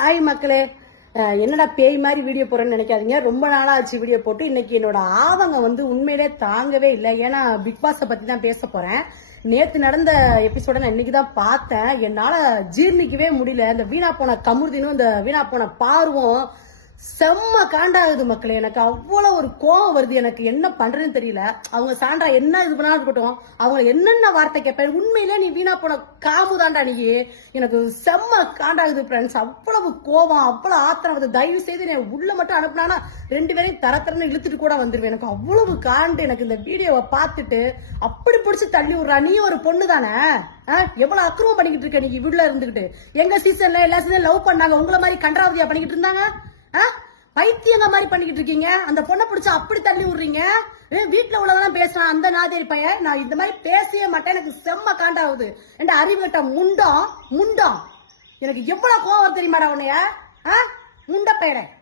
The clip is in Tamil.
ஹாய் மக்களே, என்னடா பேய் மாதிரி வீடியோ போறேன்னு நினைக்காதீங்க. ரொம்ப நாளா ஆச்சு வீடியோ போட்டு. இன்னைக்கு என்னோட ஆதங்க உண்மையிலே தாங்கவே இல்லை. ஏன்னா பிக் பாஸை பத்தி தான் பேச போறேன். நேத்து நடந்த எபிசோட நான் இன்னைக்குதான் பார்த்தேன். என்னால ஜீர்ணிக்கவே முடியல. இந்த வீணா போன கமுர்தினும் இந்த வீணா போன பார்வும் செம்ம காண்டாகுது மக்களே. எனக்கு அவ்வளவு ஒரு கோவம் வருது. எனக்கு என்ன பண்றதுன்னு தெரியல. அவங்க சாண்டா என்ன இது பண்ணாலும் இருக்கட்டும், அவங்க என்னென்ன வார்த்தை கேட்பேன். உண்மையிலே நீ வீணா போன காமுதாண்டா நீ. எனக்கு செம்ம காண்டாகுது ஃப்ரெண்ட்ஸ். அவ்வளவு கோவம், அவ்வளவு ஆத்திரம் வருது. தயவு செய்து நீ உள்ள மட்டும் அனுப்புனா 2 பேரையும் தரத்தரன்னு இழுத்துட்டு கூட வந்துருவேன். எனக்கு அவ்வளவு காண்டு. எனக்கு இந்த வீடியோவை பார்த்துட்டு அப்படி பிடிச்சி தள்ளி விடுறா. நீ ஒரு பொண்ணு தானே, எவ்வளவு அக்கிரமம் பண்ணிக்கிட்டு இருக்க நீ வீட்டுல இருந்துகிட்டு. எங்க சீசன்ல எல்லா சீசன் லவ் பண்ணாங்க, உங்களை மாதிரி கன்றாவதியா பண்ணிக்கிட்டு இருந்தாங்க. பைத்தியங்க மாதிரி பண்ணிக்கிட்டு இருக்கீங்க. அந்த பொண்ணை பிடிச்சா அப்படி தள்ளி விடுறீங்க. வீட்டுல உள்ளதெல்லாம் பேசுறான் அந்த நாதேரி பையன். நான் இந்த மாதிரி பேசவே மாட்டேன். எனக்கு செம்ம காண்டாகுது. என் அறிவுட்ட முண்டம். எனக்கு எவ்வளவு கோவம் தெரியுமாடா உன்னைய முண்ட பையனை.